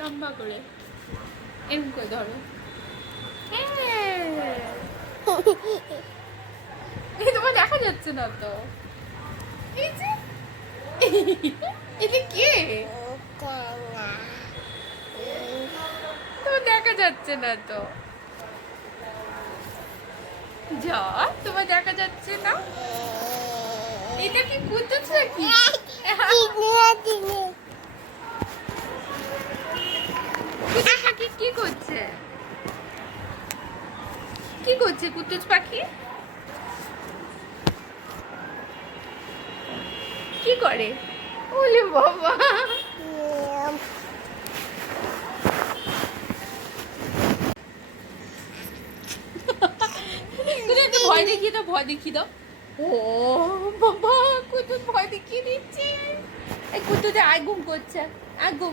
লম্বা করে এরকম করে ধরো। এই তোমার দেখা যাচ্ছে না তো। এই যে এটা কে? তোমার দেখা যাচ্ছে না তো। যা, তোমার দেখা যাচ্ছে না। এটা কি কুতুস নাকি? কুতুস পাখি কি করছে? কি করছে কুতুস পাখি? কি করে? ওলে বাবা, তুমি একটু ভয় দেখিয়ে দাও, ভয় দেখিয়ে দাও। ও বাবা, কুতুস ভয় দেখিয়ে দিচ্ছে। এই কুতুস আয় ঘুম করছে, আয় ঘুম।